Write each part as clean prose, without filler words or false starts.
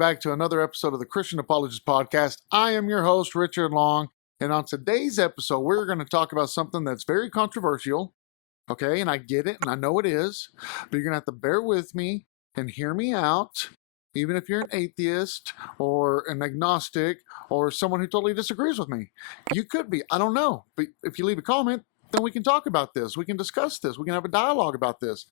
back to another episode of the Christian Apologist podcast. I am your host, Richard Long, and on today's episode, we're going to talk about something that's very controversial, okay? And I get it, and I know it is, but you're going to have to bear with me and hear me out, even if you're an atheist or an agnostic or someone who totally disagrees with me. You could be, I don't know, but if you leave a comment, then we can talk about this. We can discuss this. We can have a dialogue about this.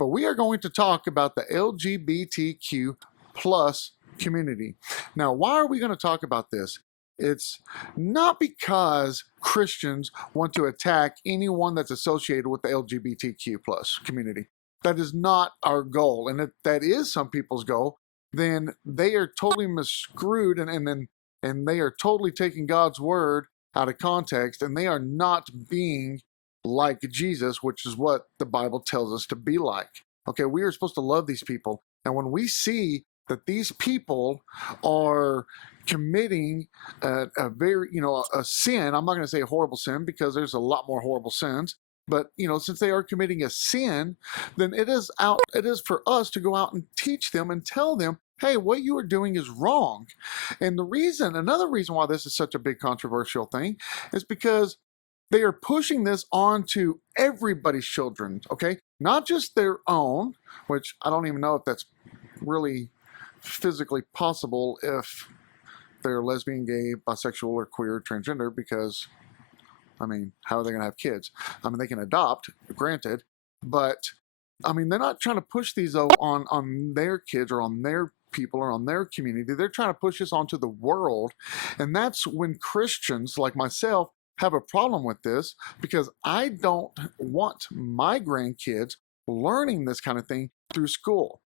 But we are going to talk about the LGBTQ plus community. Now, why are we going to talk about this? It's not because Christians want to attack anyone that's associated with the LGBTQ plus community. That is not our goal. And if that is some people's goal, then they are totally miscrewed and they are totally taking God's word out of context, and they are not being like Jesus, which is what the Bible tells us to be like. Okay, we are supposed to love these people. And when we see that these people are committing a very, a sin, I'm not going to say a horrible sin because there's a lot more horrible sins, but, since they are committing a sin, then it is for us to go out and teach them and tell them, hey, what you are doing is wrong. And another reason why this is such a big controversial thing is because they are pushing this onto everybody's children, okay? Not just their own, which I don't even know if that's really physically possible if they're lesbian, gay, bisexual, or queer, transgender, because, how are they going to have kids? They can adopt, granted, but, they're not trying to push these on their kids or on their people or on their community. They're trying to push this onto the world, and that's when Christians like myself have a problem with this, because I don't want my grandkids learning this kind of thing through school.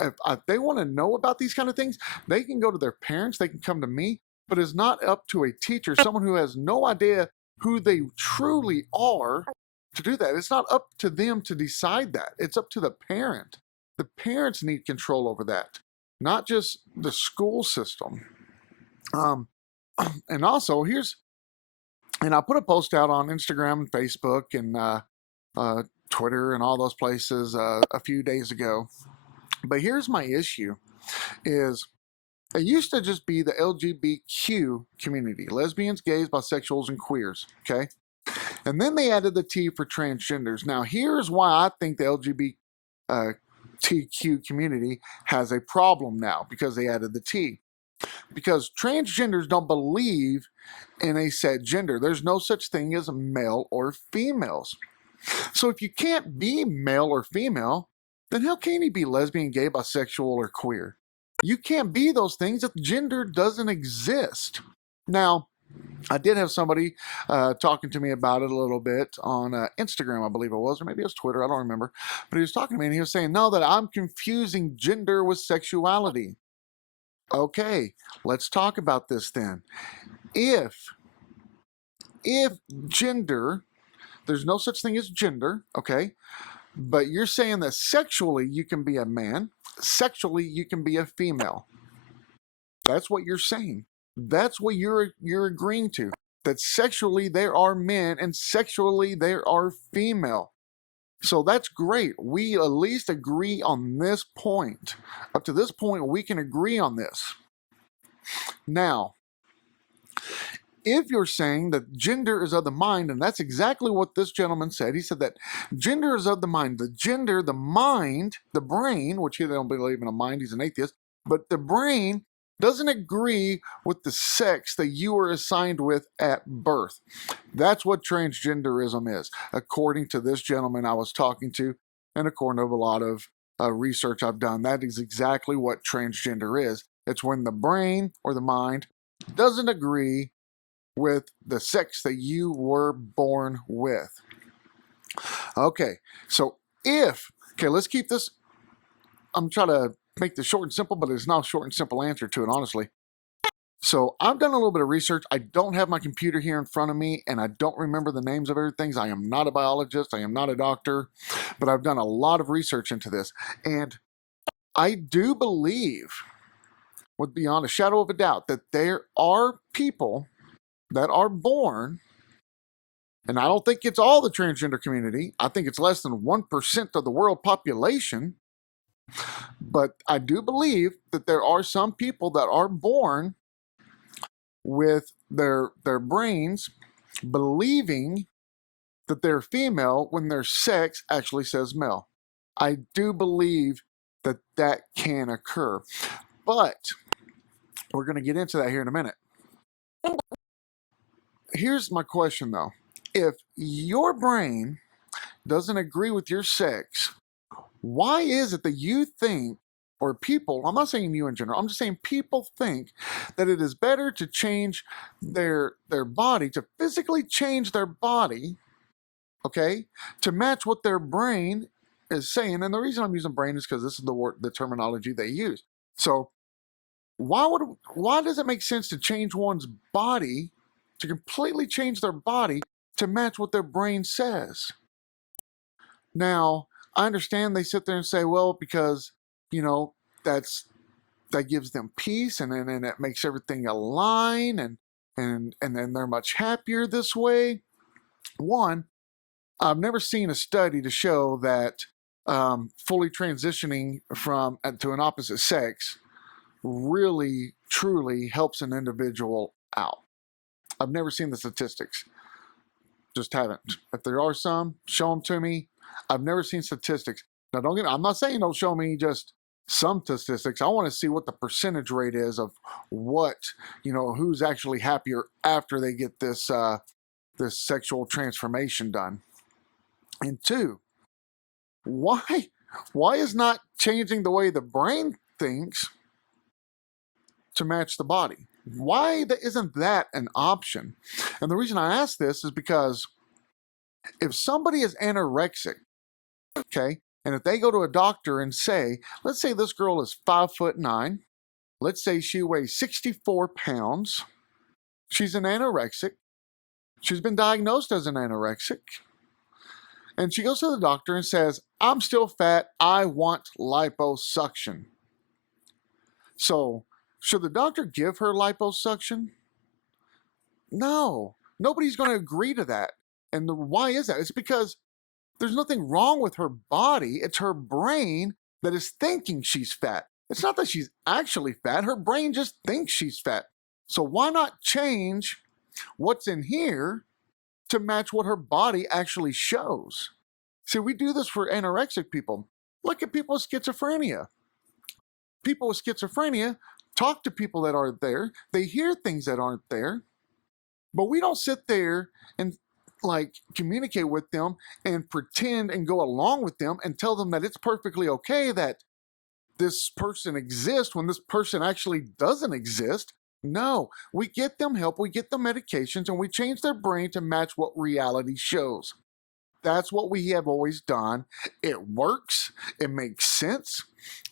If they want to know about these kind of things, they can go to their parents, they can come to me, but it's not up to a teacher, someone who has no idea who they truly are, to do that. It's not up to them to decide that. It's up to the parent. The parents need control over that, not just the school system. And also, and I put a post out on Instagram and Facebook and Twitter and all those places a few days ago. But here's my issue, is it used to just be the LGBTQ community, lesbians, gays, bisexuals, and queers, okay? And then they added the T for transgenders. Now, here's why I think the LGBTQ community has a problem now, because they added the T. Because transgenders don't believe in a set gender. There's no such thing as male or females. So if you can't be male or female, then how can you be lesbian, gay, bisexual, or queer? You can't be those things if gender doesn't exist. Now, I did have somebody talking to me about it a little bit on Instagram, I believe it was, or maybe it was Twitter, I don't remember. But he was talking to me and he was saying, no, that I'm confusing gender with sexuality. Okay, let's talk about this then. If gender, there's no such thing as gender, okay? But you're saying that sexually you can be a man, sexually you can be a female. That's what you're saying. That's what you're agreeing to. That sexually there are men and sexually there are female. So that's great. We at least agree on this point. Up to this point, we can agree on this. Now, if you're saying that gender is of the mind, and that's exactly what this gentleman said. He said that gender is of the mind. The gender, the mind, the brain, which he don't believe in a mind, he's an atheist, but the brain doesn't agree with the sex that you were assigned with at birth. That's what transgenderism is, according to this gentleman I was talking to, and according to a lot of research I've done. That is exactly what transgender is. It's when the brain or the mind doesn't agree with the sex that you were born with. Okay, so let's keep this, I'm trying to make this short and simple, but it's not a short and simple answer to it, honestly. So I've done a little bit of research. I don't have my computer here in front of me, and I don't remember the names of everything. I am not a biologist. I am not a doctor, but I've done a lot of research into this. And I do believe, with beyond a shadow of a doubt, that there are people that are born, and I don't think it's all the transgender community. I think it's less than 1% of the world population But I do believe that there are some people that are born with their brains believing that they're female when their sex actually says male. I do believe that that can occur. But we're going to get into that here in a minute. Here's my question though. If your brain doesn't agree with your sex, why is it that you think, or people, I'm not saying you in general, I'm just saying people think that it is better to change their body, to physically change their body, okay, to match what their brain is saying? And the reason I'm using brain is because this is the terminology they use. So why does it make sense to change one's body, to completely change their body to match what their brain says? Now, I understand they sit there and say, well, because, you know, that's that gives them peace, and then it makes everything align, and then they're much happier this way. One, I've never seen a study to show that fully transitioning from to an opposite sex really truly helps an individual out. I've never seen the statistics. Just haven't. If there are some, show them to me. I've never seen statistics. Now, don't get. I'm not saying don't show me just some statistics. I want to see what the percentage rate is of what, who's actually happier after they get this sexual transformation done. And two, why is not changing the way the brain thinks to match the body? Why isn't that an option? And the reason I ask this is because if somebody is anorexic, okay, and if they go to a doctor and say, let's say this girl is 5'9", let's say she weighs 64 pounds, she's an anorexic, she's been diagnosed as an anorexic, and she goes to the doctor and says, I'm still fat, I want liposuction. So, should the doctor give her liposuction? No, nobody's going to agree to that. And why is that? It's because there's nothing wrong with her body. It's her brain that is thinking she's fat. It's not that she's actually fat. Her brain just thinks she's fat. So why not change what's in here to match what her body actually shows? See, we do this for anorexic people. Look at people with schizophrenia. People with schizophrenia talk to people that aren't there. They hear things that aren't there. But we don't sit there and communicate with them and pretend and go along with them and tell them that it's perfectly okay that this person exists when this person actually doesn't exist. No, we get them help, we get them medications, and we change their brain to match what reality shows. That's what we have always done. It works. It makes sense.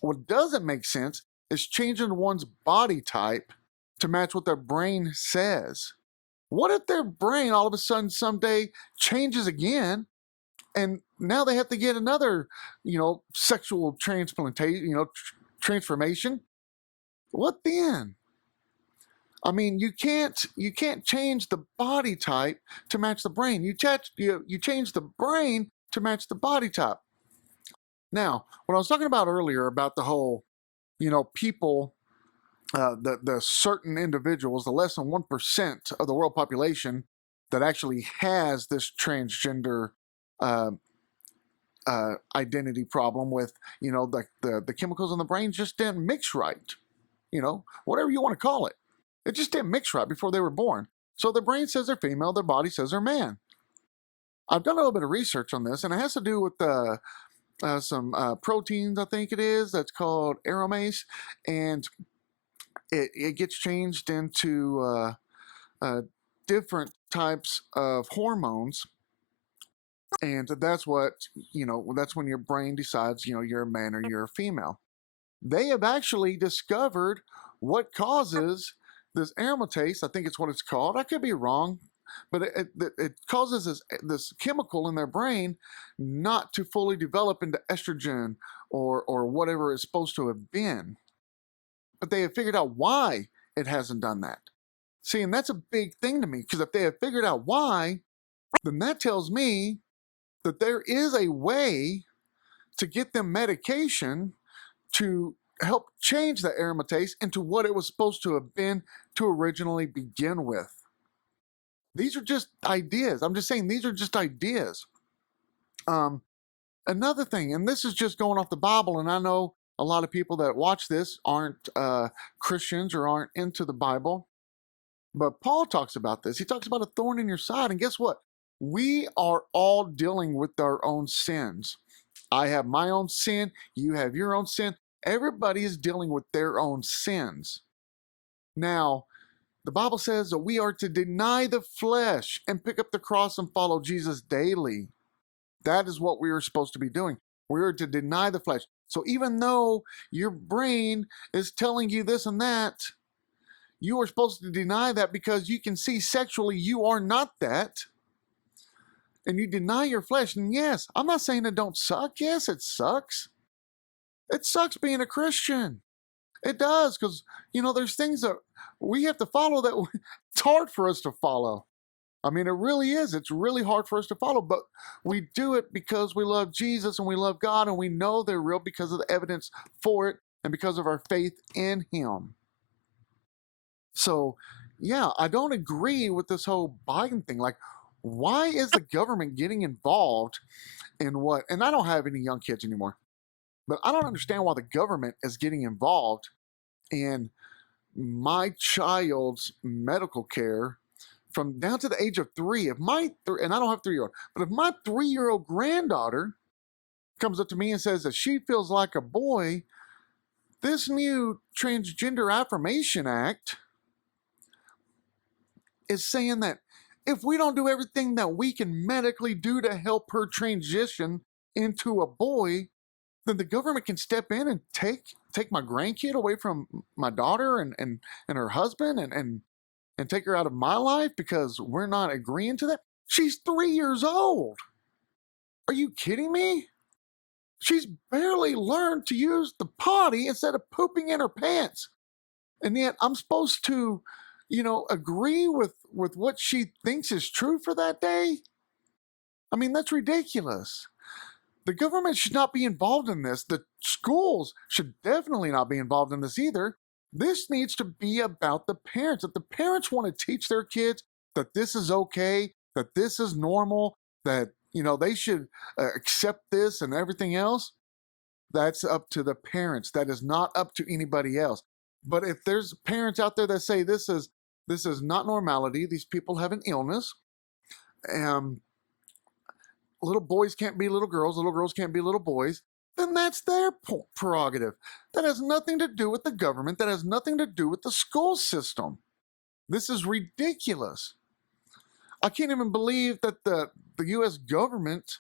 What doesn't make sense is changing one's body type to match what their brain says. What if their brain all of a sudden someday changes again, and now they have to get another, sexual transplantation, transformation? What then? I mean, you can't change the body type to match the brain. You change the brain to match the body type. Now, what I was talking about earlier about the whole, people, the certain individuals, the less than 1% of the world population that actually has this transgender identity problem with, the chemicals in the brain just didn't mix right. Whatever you want to call it. It just didn't mix right before they were born. So their brain says they're female, their body says they're man. I've done a little bit of research on this, and it has to do with some proteins, I think it is, that's called aromatase, and it gets changed into different types of hormones. And that's that's when your brain decides, you're a man or you're a female. They have actually discovered what causes this aromatase. I think it's what it's called. I could be wrong, but it causes this chemical in their brain not to fully develop into estrogen or whatever it's supposed to have been. But they have figured out why it hasn't done that. See, and that's a big thing to me, because if they have figured out why, then that tells me that there is a way to get them medication to help change the aromatase into what it was supposed to have been to originally begin with. These are just ideas. I'm just saying these are just ideas. Another thing, and this is just going off the Bible, and I know a lot of people that watch this aren't Christians or aren't into the Bible, but Paul talks about this. He talks about a thorn in your side, and guess what? We are all dealing with our own sins. I have my own sin. You have your own sin. Everybody is dealing with their own sins. Now, the Bible says that we are to deny the flesh and pick up the cross and follow Jesus daily. That is what we are supposed to be doing. We are to deny the flesh. So even though your brain is telling you this and that, you are supposed to deny that because you can see sexually you are not that. And you deny your flesh. And yes, I'm not saying it don't suck. Yes, it sucks. It sucks being a Christian. It does, because, there's things that we have to follow that it's hard for us to follow. I mean, it really is. It's really hard for us to follow, but we do it because we love Jesus and we love God and we know they're real because of the evidence for it and because of our faith in Him. So, yeah, I don't agree with this whole Biden thing. Like, why is the government getting involved in what? And I don't have any young kids anymore, but I don't understand why the government is getting involved in my child's medical care from down to the age of 3. And I don't have a 3-year-old, but if my 3-year-old granddaughter comes up to me and says that she feels like a boy, this new Transgender Affirmation Act is saying that if we don't do everything that we can medically do to help her transition into a boy, then the government can step in and take my grandkid away from my daughter and her husband and take her out of my life because we're not agreeing to that. She's 3 years old. Are you kidding me? She's barely learned to use the potty instead of pooping in her pants. And yet I'm supposed to, agree with what she thinks is true for that day? I mean, that's ridiculous. The government should not be involved in this. The schools should definitely not be involved in this either. This needs to be about the parents. If the parents want to teach their kids that this is okay, that this is normal, that, they should accept this and everything else, that's up to the parents. That is not up to anybody else. But if there's parents out there that say this is not normality, these people have an illness, little boys can't be little girls can't be little boys, then that's their prerogative. That has nothing to do with the government. That has nothing to do with the school system. This is ridiculous. I can't even believe that the U.S. government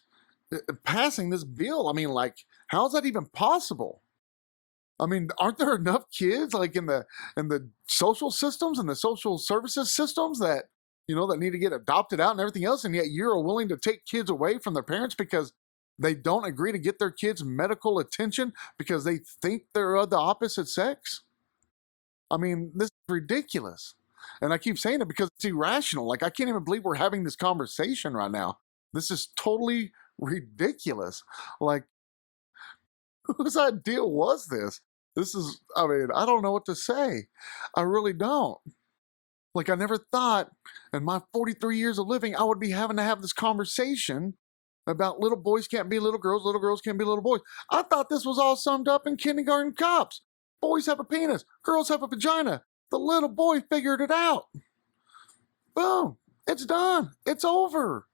passing this bill. I mean, like, how is that even possible? I mean, aren't there enough kids like in the social systems and the social services systems that that need to get adopted out and everything else, and yet you're willing to take kids away from their parents because they don't agree to get their kids medical attention because they think they're of the opposite sex? I mean, this is ridiculous. And I keep saying it because it's irrational. Like, I can't even believe we're having this conversation right now. This is totally ridiculous. Like, whose idea was this? I don't know what to say. I really don't. Like, I never thought in my 43 years of living, I would be having to have this conversation about little boys can't be little girls can't be little boys. I thought this was all summed up in Kindergarten Cops. Boys have a penis, girls have a vagina. The little boy figured it out. Boom, it's done. It's over.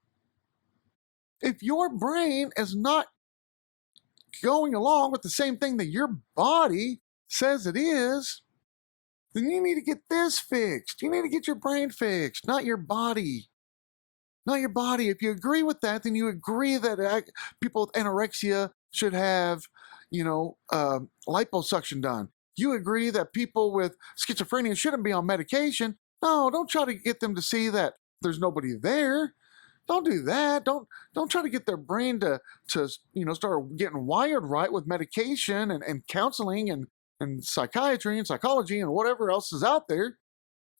If your brain is not going along with the same thing that your body says it is, then you need to get this fixed. You need to get your brain fixed, not your body. Not your body. If you agree with that, then you agree that people with anorexia should have, liposuction done. You agree that people with schizophrenia shouldn't be on medication. No, don't try to get them to see that there's nobody there. Don't do that. Don't try to get their brain to start getting wired right with medication and counseling and psychiatry and psychology and whatever else is out there.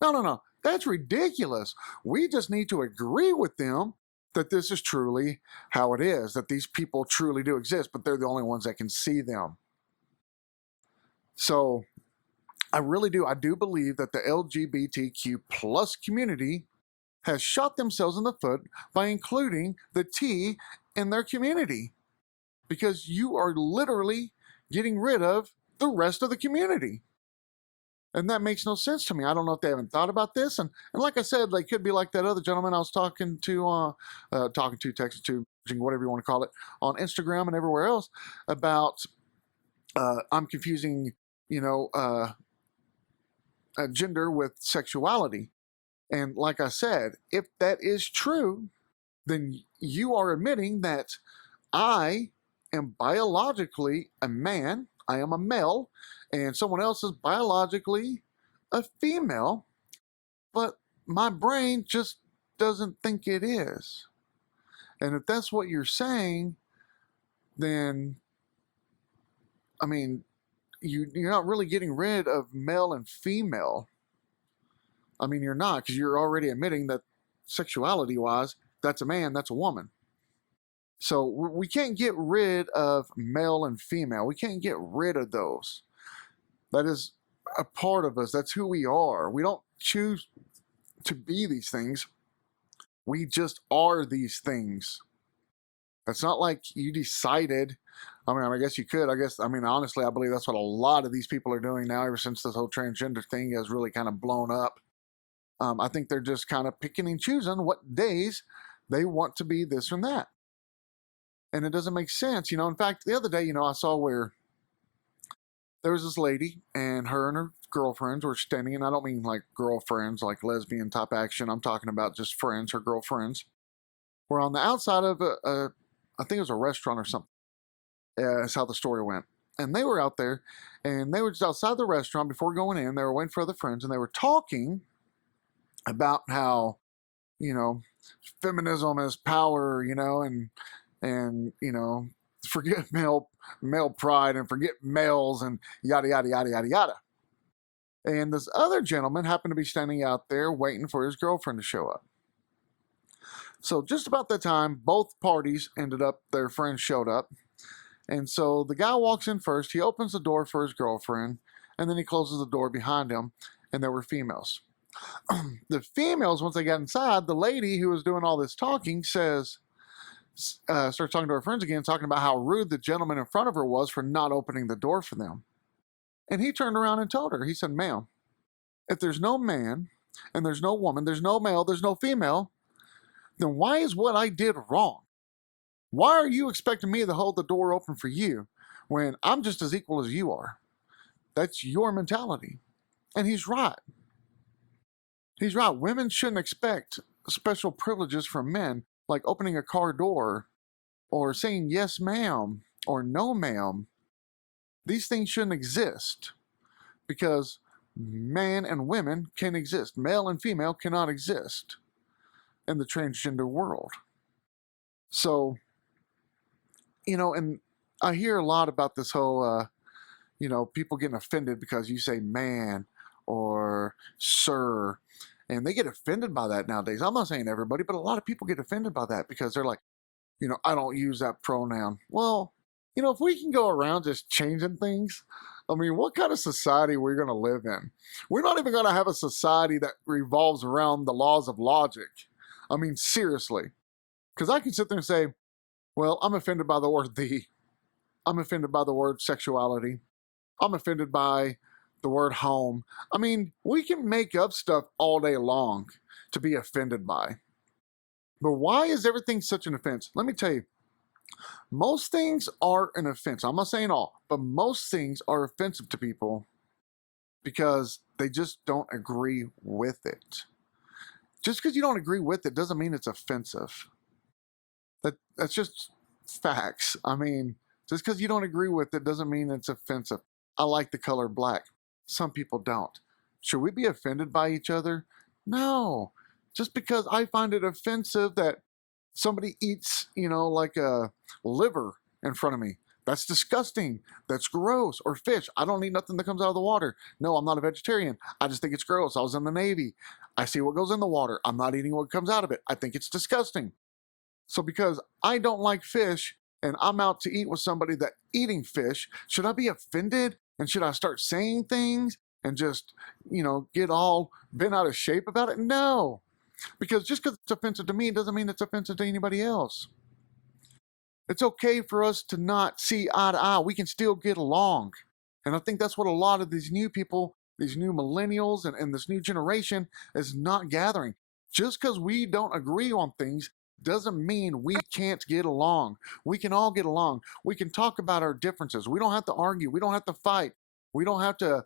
No. That's ridiculous. We just need to agree with them that this is truly how it is, that these people truly do exist, but they're the only ones that can see them. So I really do. I do believe that the LGBTQ plus community has shot themselves in the foot by including the T in their community, because you are literally getting rid of the rest of the community. And that makes no sense to me. I don't know if they haven't thought about this. And like I said, they could be like that other gentleman I was texting to, whatever you want to call it, on Instagram and everywhere else about I'm confusing, you know, gender with sexuality. And like I said, if that is true, then you are admitting that I am biologically a man, I am a male, and someone else is biologically a female, but my brain just doesn't think it is. And if that's what you're saying, then, I mean, you're not really getting rid of male and female. I mean, you're not, because you're already admitting that sexuality wise, that's a man, that's a woman. So we can't get rid of male and female. We can't get rid of those. That is a part of us. That's who we are. We don't choose to be these things. We just are these things. It's not like you decided. I guess you could. Honestly, I believe that's what a lot of these people are doing now, ever since this whole transgender thing has really kind of blown up. I think they're just kind of picking and choosing what days they want to be this and that. And it doesn't make sense. In fact, the other day, I saw where there was this lady and her girlfriends were standing, and I don't mean like girlfriends, like lesbian type action. I'm talking about just friends, her girlfriends, were on the outside of I think it was a restaurant or something. That's how the story went. And they were out there, and they were just outside the restaurant before going in. They were waiting for other friends, and they were talking about how, feminism is power, and forget male pride and forget males and yada yada yada yada yada. And this other gentleman happened to be standing out there waiting for his girlfriend to show up. So just about that time, both parties ended up, their friends showed up. And so the guy walks in first, he opens the door for his girlfriend, and then he closes the door behind him, and there were females. The females, once they got inside, the lady who was doing all this talking starts talking to her friends again, talking about how rude the gentleman in front of her was for not opening the door for them. And he turned around and told her, he said, "Ma'am, if there's no man and there's no woman, there's no male, there's no female, then why is what I did wrong? Why are you expecting me to hold the door open for you when I'm just as equal as you are? That's your mentality." And he's right. He's right. Women shouldn't expect special privileges from men, like opening a car door or saying yes ma'am or no ma'am. These things shouldn't exist, because man and women can exist. Male and female cannot exist in the transgender world. So, and I hear a lot about this whole, people getting offended because you say man or sir, and they get offended by that nowadays. I'm not saying everybody, but a lot of people get offended by that because they're like, I don't use that pronoun. Well, if we can go around just changing things, what kind of society are we going to live in? We're not even going to have a society that revolves around the laws of logic. Seriously. Because I can sit there and say, well, I'm offended by the word "the." I'm offended by the word sexuality. I'm offended by the word home. We can make up stuff all day long to be offended by. But why is everything such an offense? Let me tell you, most things are an offense. I'm not saying all, but most things are offensive to people because they just don't agree with it. Just because you don't agree with it doesn't mean it's offensive. That's just facts. Just because you don't agree with it doesn't mean it's offensive. I like the color black. Some people don't. Should we be offended by each other? No. Just because I find it offensive that somebody eats, like a liver in front of me. That's disgusting. That's gross. Or fish. I don't eat nothing that comes out of the water. No, I'm not a vegetarian. I just think it's gross. I was in the Navy. I see what goes in the water. I'm not eating what comes out of it. I think it's disgusting. So because I don't like fish and I'm out to eat with somebody that eating fish, should I be offended And should I start saying things and just, get all bent out of shape about it? No. Because just because it's offensive to me doesn't mean it's offensive to anybody else. It's okay for us to not see eye to eye. We can still get along. And I think that's what a lot of these new people, these new millennials and this new generation is not gathering. Just because we don't agree on things doesn't mean we can't get along. We can all get along. We can talk about our differences. We don't have to argue. We don't have to fight. We don't have to,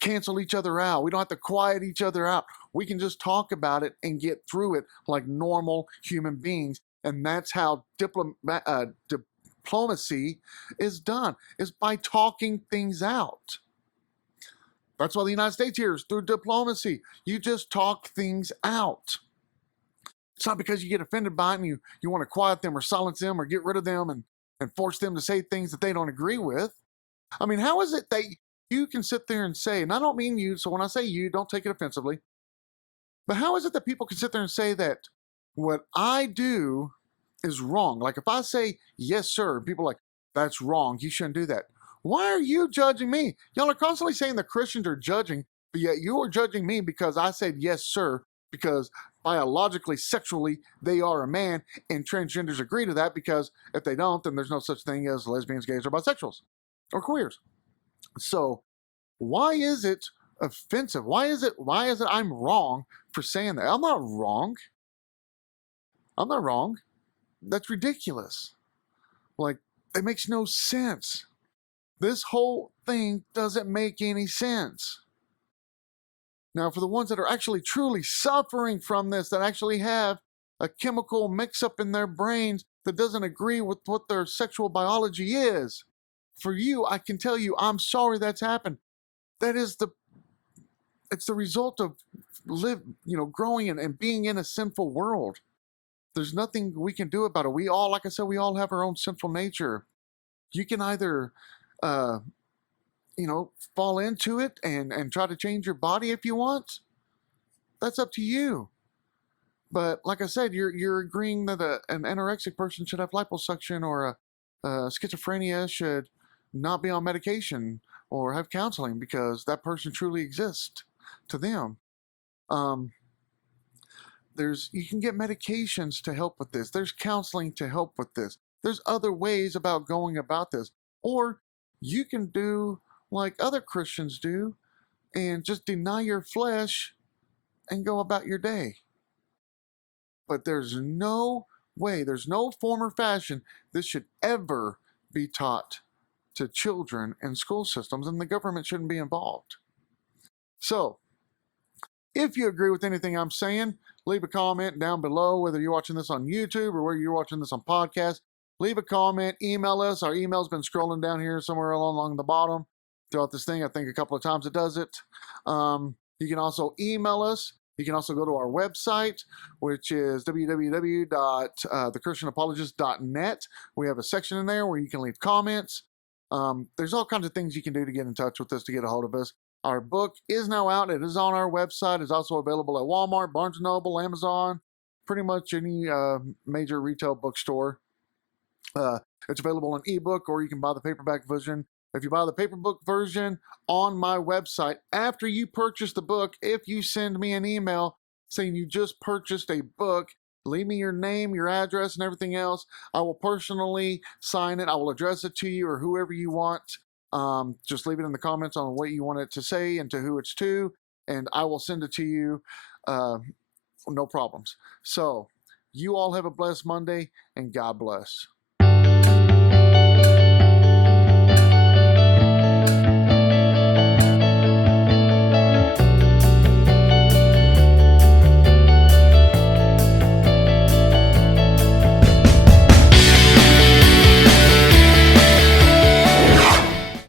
cancel each other out. We don't have to quiet each other out. We can just talk about it and get through it like normal human beings. And that's how diplomacy is done, is by talking things out. That's why the United States here is through diplomacy. You just talk things out. It's not because you get offended by it and you want to quiet them or silence them or get rid of them and force them to say things that they don't agree with. I mean, how is it that you can sit there and say, and I don't mean you, so when I say you, don't take it offensively, but how is it that people can sit there and say that what I do is wrong? Like if I say, yes, sir, people are like, that's wrong. You shouldn't do that. Why are you judging me? Y'all are constantly saying the Christians are judging, but yet you are judging me because I said, yes, sir, because biologically, sexually, they are a man, and transgenders agree to that, because if they don't, then there's no such thing as lesbians, gays, or bisexuals, or queers. So why is it offensive? Why is it I'm wrong for saying that? I'm not wrong. I'm not wrong. That's ridiculous. Like, it makes no sense. This whole thing doesn't make any sense. Now, for the ones that are actually truly suffering from this, that actually have a chemical mix-up in their brains that doesn't agree with what their sexual biology is, for you, I can tell you, I'm sorry that's happened. That is it's the result of growing and being in a sinful world. There's nothing we can do about it. We all, like I said, we all have our own sinful nature. You can either, fall into it and try to change your body if you want. That's up to you. But like I said, you're agreeing that an anorexic person should have liposuction, or a schizophrenia should not be on medication or have counseling because that person truly exists to them. You can get medications to help with this. There's counseling to help with this. There's other ways about going about this. Or you can do like other Christians do and just deny your flesh and go about your day. But there's no way, there's no form or fashion this should ever be taught to children in school systems, and the government shouldn't be involved. So, if you agree with anything I'm saying, leave a comment down below, whether you're watching this on YouTube or whether you're watching this on podcast. Leave a comment, email us. Our email's been scrolling down here somewhere along the bottom throughout this thing. I think a couple of times it does it. You can also email us. You can also go to our website, which is www.thechristianapologist.net. We have a section in there where you can leave comments. There's all kinds of things you can do to get in touch with us, to get a hold of us. Our book is now out. It is on our website. It's also available at Walmart, Barnes & Noble, Amazon, pretty much any major retail bookstore. It's available in ebook, or you can buy the paperback version. If you buy the paperback version on my website, after you purchase the book, if you send me an email saying you just purchased a book, leave me your name, your address, and everything else. I will personally sign it. I will address it to you or whoever you want. Just leave it in the comments on what you want it to say and to who it's to, and I will send it to you. No problems. So, you all have a blessed Monday, and God bless.